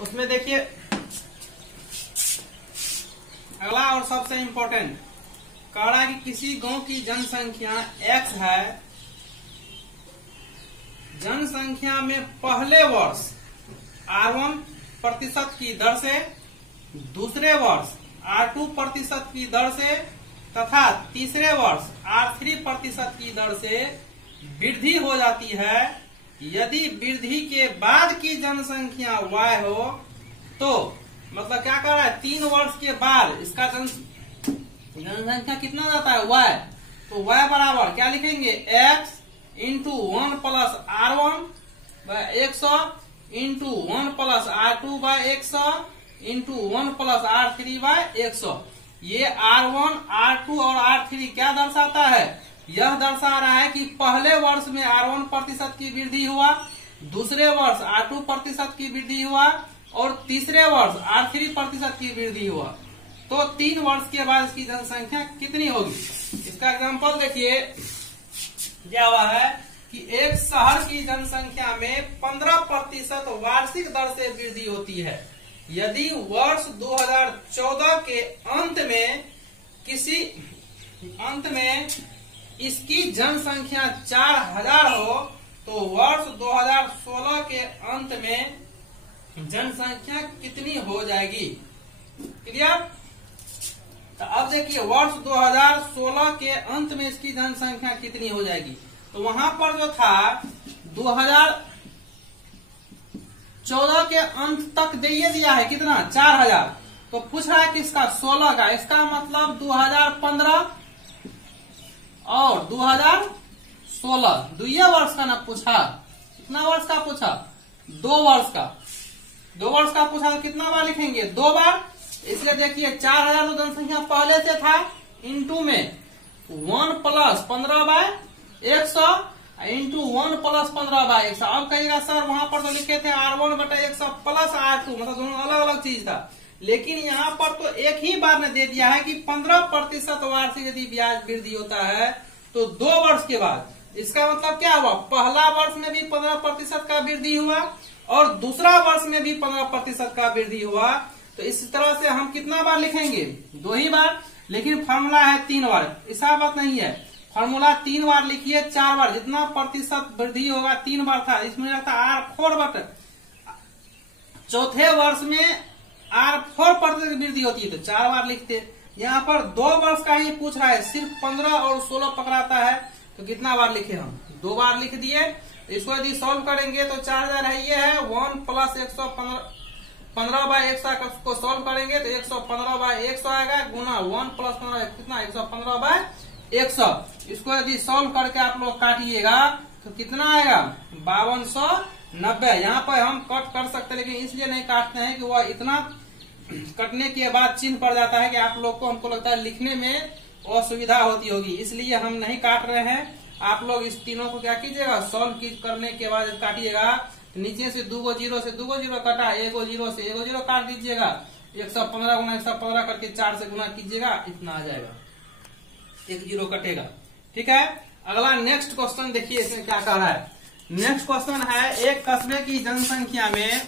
उसमें देखिए अगला और सबसे इम्पोर्टेंट कह रहा है कि किसी गांव की जनसंख्या x है, जनसंख्या में पहले वर्ष R1% की दर से, दूसरे वर्ष R2% की दर से तथा तीसरे वर्ष R3% की दर से वृद्धि हो जाती है। यदि वृद्धि के बाद की जनसंख्या y हो तो मतलब क्या कर रहा है, 3 वर्ष के बाद इसका जनसंख्या कितना हो जाता है y, तो y बराबर क्या लिखेंगे x into 1 plus R1 by 100 into 1 plus R2 by 100 into 1 plus R3 by 100। ये R1, R2 और R3 क्या दर्शाता है, यह दर्शा रहा है कि पहले वर्ष में R1% की वृद्धि हुआ, दूसरे वर्ष R2% की वृद्धि हुआ और तीसरे वर्ष R3% की वृद्धि हुआ। तो 3 वर्ष के बाद इसकी जनसंख्या कितनी होगी। इसका एग्जांपल देखिए दिया हुआ है कि एक शहर की जनसंख्या में 15% वार्षिक दर से वृद्धि होती है। यदि वर्ष 2014 के अंत में इसकी जनसंख्या 4000 हो तो वर्ष 2016 के अंत में जनसंख्या कितनी हो जाएगी। क्लियर। तो अब देखिए वर्ष 2016 के अंत में इसकी जनसंख्या कितनी हो जाएगी। तो वहां पर जो था 2014 के अंत तक दे दिया है कितना 4000, तो पूछ रहा है किसका 16 का, इसका मतलब 2015 और 2016 दुइया वर्ष का ना पूछा, कितना वर्ष का पूछा 2 वर्ष का, 2 वर्ष का पूछा तो कितना बार लिखेंगे 2 बार। इसलिए देखिए 4000 तो जनसंख्या पहले से था, इंटू में 1 plus 15 by 100 into 1 plus 15 by 100। अब कहिएगा सर वहां पर तो लिखे थे R1 बटा 100 प्लस R2, मतलब दोनों अलग अलग चीज था, लेकिन यहाँ पर तो एक ही बार ने दे दिया है कि 15% वार्षिक यदि ब्याज वृद्धि होता है तो 2 वर्ष के बाद। इसका मतलब क्या हुआ, पहला वर्ष में भी 15% का वृद्धि हुआ और दूसरा वर्ष में भी 15% का वृद्धि हुआ। तो इस तरह से हम कितना बार लिखेंगे 2 ही बार, लेकिन फॉर्मूला है 3 बार, ऐसा बात नहीं है। फॉर्मूला 3 बार लिखिए 4 बार, जितना प्रतिशत वृद्धि होगा 3 बार था, इसमें रहता R4 बट चौथे वर्ष में R4% वृद्धि होती है तो 4 बार लिखते। यहाँ पर 2 वर्ष का ही पूछ रहा है, सिर्फ 15 और 16 पकड़ाता है तो कितना बार लिखे हम 2 बार लिख दिए। इसको यदि सॉल्व करेंगे तो 4000 है, ये है 1 प्लस 115 बाय 100 को सॉल्व करेंगे तो 115 बाय 100 आएगा, गुना 1 प्लस 15 कितना 115 बाय 100। इसको यदि सॉल्व करके आप लोग काटिएगा तो कितना आएगा 5290। यहाँ पर हम कट कर सकते हैं, लेकिन इसलिए नहीं काटते हैं कि वह इतना कटने के बाद चिन्ह पड़ जाता है कि आप लोग को, हमको लगता है लिखने में असुविधा होती होगी, इसलिए हम नहीं काट रहे हैं। आप लोग इस तीनों को क्या कीजिएगा, सॉल्व करने के बाद काटिएगा, नीचे से 2 जीरो से 2 जीरो कटा, 1 जीरो से 1 जीरो काट दीजिएगा, 115 गुना 115 करके 4 से गुना कीजिएगा, इतना आ जाएगा, 1 जीरो कटेगा। ठीक है। अगला नेक्स्ट क्वेश्चन देखिए इसमें क्या कह रहा है। नेक्स्ट क्वेश्चन है एक कस्बे की जनसंख्या में,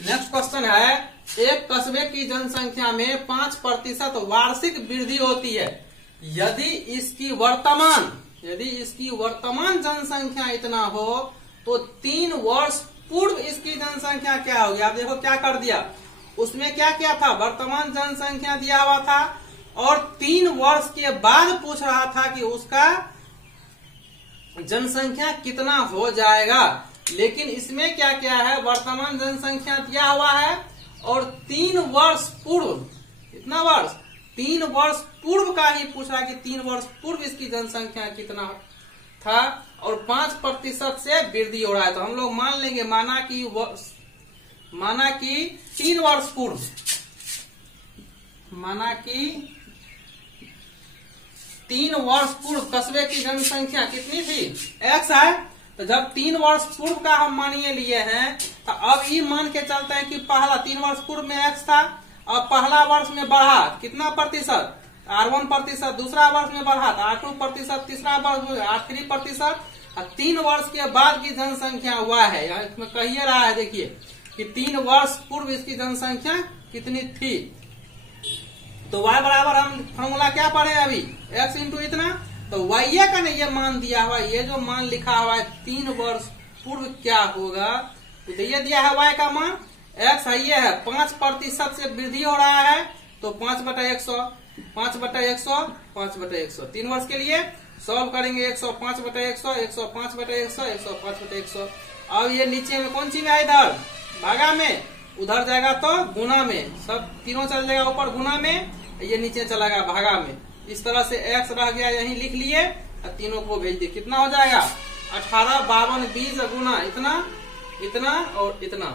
नेक्स्ट क्वेश्चन है एक कस्बे की जनसंख्या में 5% वार्षिक वृद्धि होती है। यदि इसकी वर्तमान जनसंख्या इतना हो तो 3 वर्ष पूर्व इसकी जनसंख्या क्या होगी। आप देखो क्या कर दिया, उसमें क्या किया था, वर्तमान जनसंख्या दिया हुआ था और 3 वर्ष के बाद पूछ रहा था कि उसका जनसंख्या कितना हो जाएगा। लेकिन इसमें क्या क्या है, वर्तमान जनसंख्या दिया हुआ है और 3 वर्ष पूर्व, कितना वर्ष 3 वर्ष पूर्व का ही पूछ रहा है कि 3 वर्ष पूर्व इसकी जनसंख्या कितना था और 5% से वृद्धि हो रहा है। तो हम लोग मान लेंगे, माना कि 3 वर्ष पूर्व, माना कि 3 वर्ष पूर्व कस्बे की जनसंख्या कितनी थी x है। तो जब 3 वर्ष पूर्व का हम मानिए लिए हैं तो अब ये मान के चलते हैं कि पहला 3 वर्ष पूर्व में x था, अब पहला वर्ष में बढ़ा कितना प्रतिशत R1%, दूसरा वर्ष में बढ़ा R2%, तीसरा वर्ष में R3%, और 3 वर्ष के बाद की जनसंख्या हुआ है। यहाँ इसमें कहिए रहा है, देखिए कि 3 वर्ष पूर्व इसकी जनसंख्या कितनी थी। तो y बराबर हम फॉर्मूला क्या पढ़े अभी, x इंटू इतना, तो y का नहीं ये मान दिया हुआ, ये जो मान लिखा हुआ है 3 वर्ष पूर्व क्या होगा, तो ये दिया है y का मान, x है ये है 5% से वृद्धि हो रहा है, तो 5/100, 5/100, 5/100, 3 वर्ष के लिए सॉल्व करेंगे 105/100, 105/100, 105/100। अब ये नीचे में कौन सी में है, इधर भागा में, उधर जाएगा तो गुना में, सब तीनों चल जाएगा ऊपर गुना में, ये नीचे चला गया भागा में। इस तरह से x रह गया यहीं लिख लिए और तीनों को भेज दिए। कितना हो जाएगा 18, 52, 20 गुना इतना, इतना और इतना।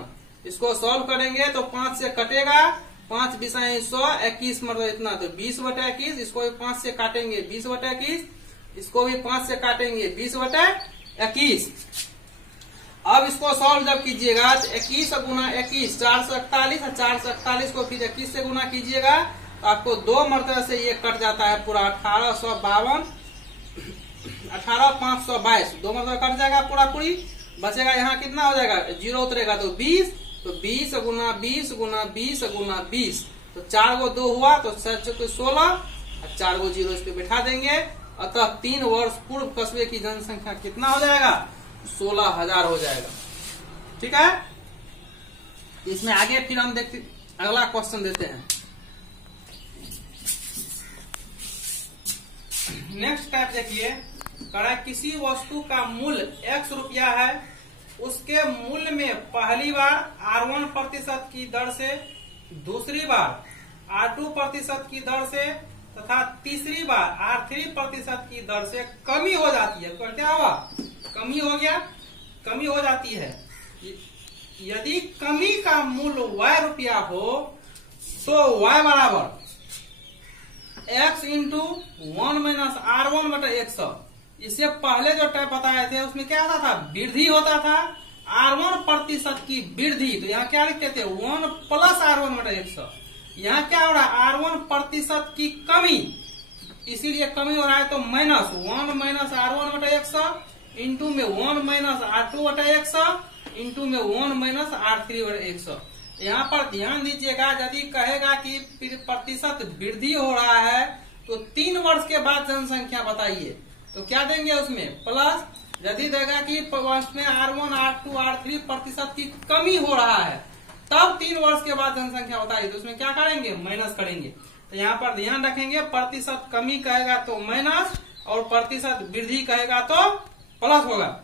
इसको सॉल्व करेंगे तो 5 से कटेगा, 5 बिसाई 100, 21 मतलब इतना, तो 20/21। इसको भी 5 से काटेंगे 20/21, इसको भी 5 से काटेंगे 20/21। अब इसको सॉल्व जब कीजिएगा तो 21 गुना 21 441, और 441 को फिर 21 से गुना कीजिएगा तो आपको 2 मरतबा से ये कट जाता है पूरा 1852, 18,522, 2 मरतबा कट जाएगा पूरा पूरी। बचेगा यहाँ कितना हो जाएगा, 0 उतरेगा तो 20, तो 20 गुना 20 गुना 20 गुना 20, तो 4 गो 2 हुआ तो 16 और 4 गो 0 इस पे बैठा देंगे। अतः 3 वर्ष पूर्व कस्बे की जनसंख्या कितना हो जाएगा, 16,000 हो जाएगा। ठीक है, इसमें आगे फिर हम देखते, अगला क्वेश्चन देते हैं। नेक्स्ट टाइप देखिए, करा किसी वस्तु का मूल्य x रुपया है, उसके मूल्य में पहली बार R1% की दर से, दूसरी बार R2% की दर से तथा तीसरी बार R3% की दर से कमी हो जाती है। तो क्या हुआ, कमी हो गया, कमी हो जाती है। यदि कमी का मूल्य y रुपया हो तो y बराबर x इंटू 1 माइनस R1/100। इससे पहले जो टाइप बताए थे उसमें क्या होता था, वृद्धि होता था, R1% की वृद्धि, तो यहाँ क्या लिखते थे 1 प्लस R1/100। यहाँ क्या हो रहा है, R1% की कमी, इसीलिए कमी हो रहा है, तो माइनस 1 माइनस R1/100 इंटू में 1 माइनस R2/100 इंटू में 1 माइनस R3/100। यहाँ पर ध्यान दीजिएगा, यदि कहेगा कि प्रतिशत वृद्धि हो रहा है तो 3 वर्ष के बाद जनसंख्या बताइए, तो क्या देंगे उसमें प्लस। यदि देगा कि उसमें R1, R2, R3 प्रतिशत की कमी हो रहा है तब 3 वर्ष के बाद जनसंख्या बताइए, तो उसमें क्या करेंगे, माइनस करेंगे। तो यहाँ पर ध्यान रखेंगे, प्रतिशत कमी कहेगा तो माइनस और प्रतिशत वृद्धि कहेगा तो प्लस होगा।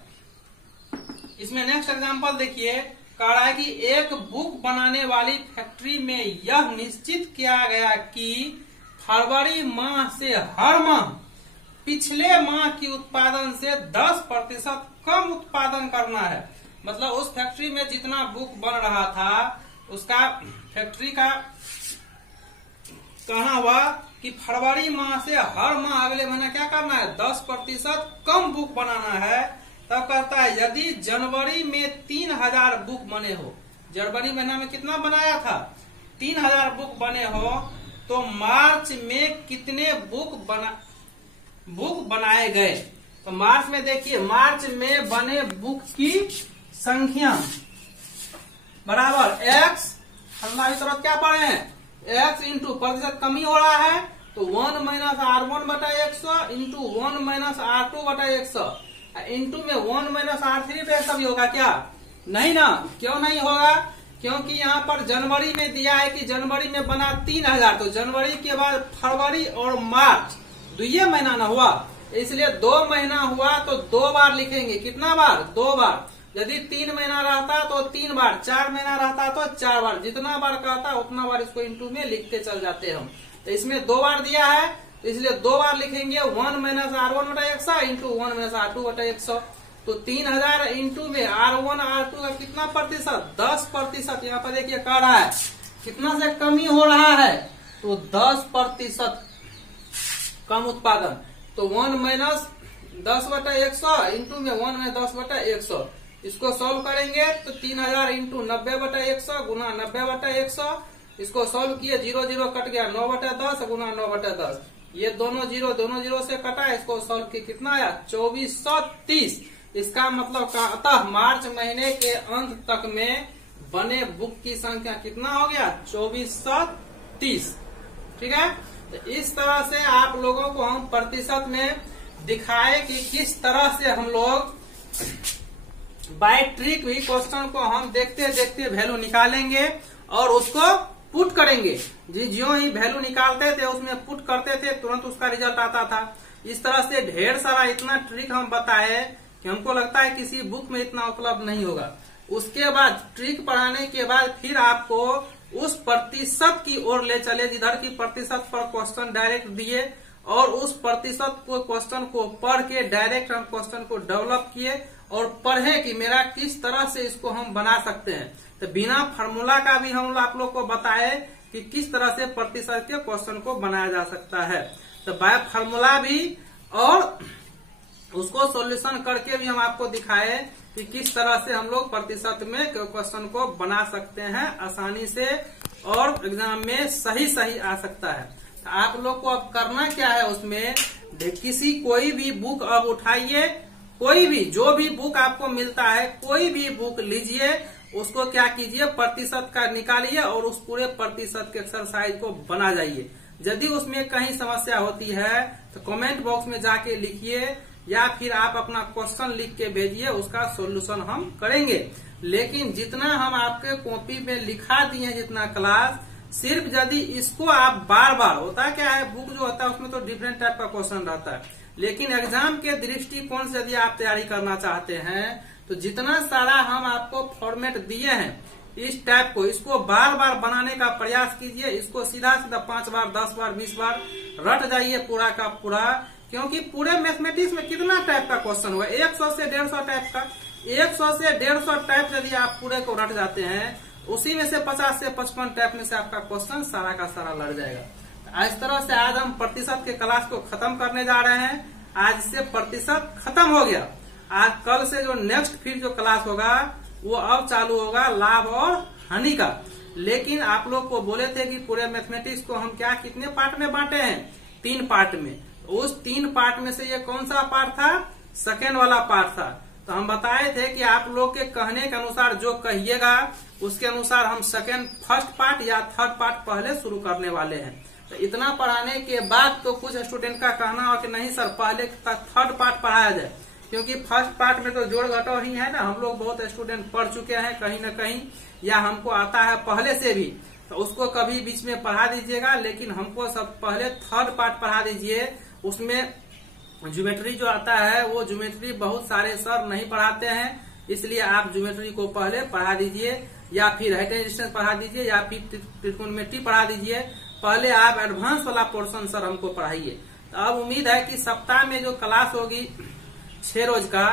इसमें नेक्स्ट एग्जांपल देखिए, कह रहा है कि एक बुक बनाने वाली फैक्ट्री में यह निश्चित किया गया कि फरवरी माह से हर माह पिछले माह की उत्पादन से 10% कम उत्पादन करना है। मतलब उस फैक्ट्री में जितना बुक बन रहा था उसका फैक्ट्री का कहना हुआ कि फरवरी माह से हर माह अगले महीना क्या करना है, 10% कम बुक बनाना है। तब कहता है यदि जनवरी में 3000 बुक बने हो, जनवरी महीना में कितना बनाया था 3000 बुक बने हो, तो मार्च में कितने बुक बनाए गए। तो मार्च में देखिए, मार्च में बने बुक की संख्या बराबर x, अगला तरफ क्या पढ़े हैं, x इंटू प्रतिशत कमी हो रहा है तो 1 minus R1/100 into 1 minus R2/100 into में 1 माइनस R3/100 भी होगा क्या, नहीं ना, क्यों नहीं होगा, क्योंकि यहाँ पर जनवरी में दिया है कि जनवरी में बना 3000, तो जनवरी के बाद फरवरी और मार्च 2 महीना ना हुआ, इसलिए 2 महीना हुआ तो 2 बार लिखेंगे। कितना बार, 2 बार। यदि 3 महीना रहता तो 3 बार, 4 महीना रहता तो 4 बार, जितना बार कहता उतना बार इसको इंटू में लिखते चल जाते हम। तो इसमें 2 बार दिया है तो इसलिए 2 बार लिखेंगे, 1 minus R1/100 into 1 minus R2/100। तो 3000 इंटू में R1 R2 का कितना प्रतिशत, 10%। यहाँ पर देखिए कह रहा है कितना से कमी हो रहा है, तो 10% कम उत्पादन। तो 1 माइनस 10/100 इंटू में 1 में 10/100, इसको सॉल्व करेंगे तो 3000 इंटू 90/100 गुना 90/100, इसको सॉल्व किए 0 0 कट गया, 9/10 गुना 9/10, ये दोनों जीरो से कटा, इसको सॉल्व किया कितना आया 2430। इसका मतलब अतः मार्च महीने के अंत तक में बने बुक की संख्या कितना हो गया 2430। ठीक है, तो इस तरह से आप लोगों को हम प्रतिशत में दिखाए कि किस तरह से हम लोग बाय ट्रिक भी क्वेश्चन को हम देखते देखते वैल्यू निकालेंगे और उसको पुट करेंगे। जी ज्यों ही वैल्यू निकालते थे उसमें पुट करते थे तुरंत उसका रिजल्ट आता था। इस तरह से ढेर सारा इतना ट्रिक हम बताए कि हमको लगता है किसी बुक में इतना उपलब्ध नहीं होगा। उसके बाद ट्रिक पढ़ाने के बाद फिर आपको उस प्रतिशत की ओर ले चले जिधर की प्रतिशत पर क्वेश्चन डायरेक्ट दिए और उस प्रतिशत को क्वेश्चन को पढ़ के डायरेक्ट हम क्वेश्चन को डेवलप किए और पढ़े कि मेरा किस तरह से इसको हम बना सकते हैं। तो बिना फार्मूला का भी हम आप लोग को बताए कि किस तरह से प्रतिशत के क्वेश्चन को बनाया जा सकता है। तो बाय फार्मूला भी और उसको सॉल्यूशन करके भी हम आपको दिखाए कि किस तरह से हम लोग प्रतिशत में क्वेश्चन को बना सकते हैं आसानी से और एग्जाम में सही आ सकता है। तो आप लोग को अब करना क्या है, उसमें किसी कोई भी बुक अब उठाइए, कोई भी जो भी बुक आपको मिलता है कोई भी बुक लीजिए, उसको क्या कीजिए प्रतिशत का निकालिए और उस पूरे प्रतिशत के एक्सरसाइज को बना जाइए। यदि उसमें कहीं समस्या होती है तो कमेंट बॉक्स में जाके लिखिए या फिर आप अपना क्वेश्चन लिख के भेजिए, उसका सॉल्यूशन हम करेंगे। लेकिन जितना हम आपके कॉपी में लिखा दिए जितना क्लास, सिर्फ यदि इसको आप बार बार, होता क्या है बुक जो होता है उसमें तो डिफरेंट टाइप का क्वेश्चन रहता है, लेकिन एग्जाम के दृष्टिकोण से यदि आप तैयारी करना चाहते हैं तो जितना सारा हम आपको फॉर्मेट दिए हैं इस टाइप को, इसको बार बार बनाने का प्रयास कीजिए। इसको सीधा 5 बार 10 बार 20 बार रट जाइए पूरा का पूरा, क्योंकि पूरे मैथमेटिक्स में कितना टाइप का क्वेश्चन हुआ 100 से 150 टाइप का। 100 से 150 टाइप यदि आप पूरे को रट जाते हैं, उसी में से 50 से 55 टाइप में से आपका क्वेश्चन सारा का सारा लड़ जाएगा। इस तरह से आज हम प्रतिशत के क्लास को खत्म करने जा रहे हैं। आज से प्रतिशत खत्म हो गया। आज कल से जो नेक्स्ट फिर जो क्लास होगा वो अब चालू होगा लाभ और हानि का। लेकिन आप लोग को बोले थे कि पूरे मैथमेटिक्स को हम क्या कितने पार्ट में बांटे हैं, 3 पार्ट में। उस 3 पार्ट में से ये कौन सा पार्ट था, सेकेंड वाला पार्ट था। तो हम बताए थे कि आप लोग के कहने के अनुसार जो कहिएगा उसके अनुसार हम फर्स्ट पार्ट या थर्ड पार्ट पहले शुरू करने वाले हैं। तो इतना पढ़ाने के बाद तो कुछ स्टूडेंट का कहना हो कि नहीं सर पहले थर्ड पार्ट पढ़ाया जाए, क्योंकि फर्स्ट पार्ट में तो जोड़ घटाव ही है ना। हम लोग बहुत स्टूडेंट पढ़ चुके हैं कहीं न कहीं, या हमको आता है पहले से भी, तो उसको कभी बीच में पढ़ा दीजिएगा। लेकिन हमको सब पहले थर्ड पार्ट पढ़ा दीजिए। उसमें ज्योमेट्री जो आता है वो ज्योमेट्री बहुत सारे सर नहीं पढ़ाते हैं, इसलिए आप ज्योमेट्री को पहले पढ़ा दीजिए, या फिर हाइट एंड डिस्टेंस पढ़ा दीजिए, या फिर त्रिकोणमिति पढ़ा दीजिए। पहले आप एडवांस वाला पोर्शन सर हमको पढ़ाइए। तो अब उम्मीद है कि सप्ताह में जो क्लास होगी 6 रोज का,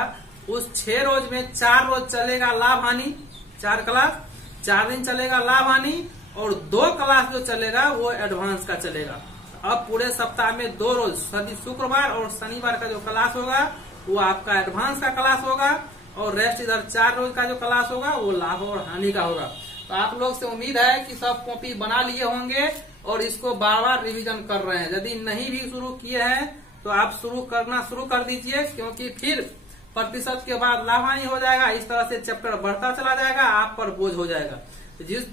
उस 6 रोज में 4 रोज चलेगा लाभ हानि, 4 क्लास, 4 दिन चलेगा लाभ हानि, और 2 क्लास जो चलेगा वो एडवांस का चलेगा। अब पूरे सप्ताह में 2 रोज शुक्रवार और शनिवार का जो क्लास होगा वो आपका एडवांस का क्लास होगा, और रेस्ट इधर 4 रोज का जो क्लास होगा वो लाभ और हानि का होगा। तो आप लोग से उम्मीद है कि सब कॉपी बना लिए होंगे और इसको बार बार रिविजन कर रहे हैं। यदि नहीं भी शुरू किए हैं तो आप शुरू कर दीजिए, क्योंकि फिर प्रतिशत के बाद लाभ हानि हो जाएगा। इस तरह से चैप्टर बढ़ता चला जाएगा, आप पर बोझ हो जाएगा।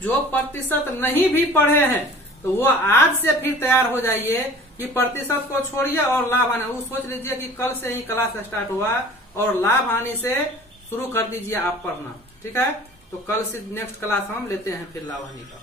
जो प्रतिशत नहीं भी पढ़े हैं तो वो आज से फिर तैयार हो जाइए कि प्रतिशत को छोड़िए और लाभ हानि, वो सोच लीजिए कि कल से ही क्लास स्टार्ट हुआ और लाभ हानि से शुरू कर दीजिए आप पढ़ना। ठीक है, तो कल से नेक्स्ट क्लास हम लेते हैं फिर लाभ हानि का।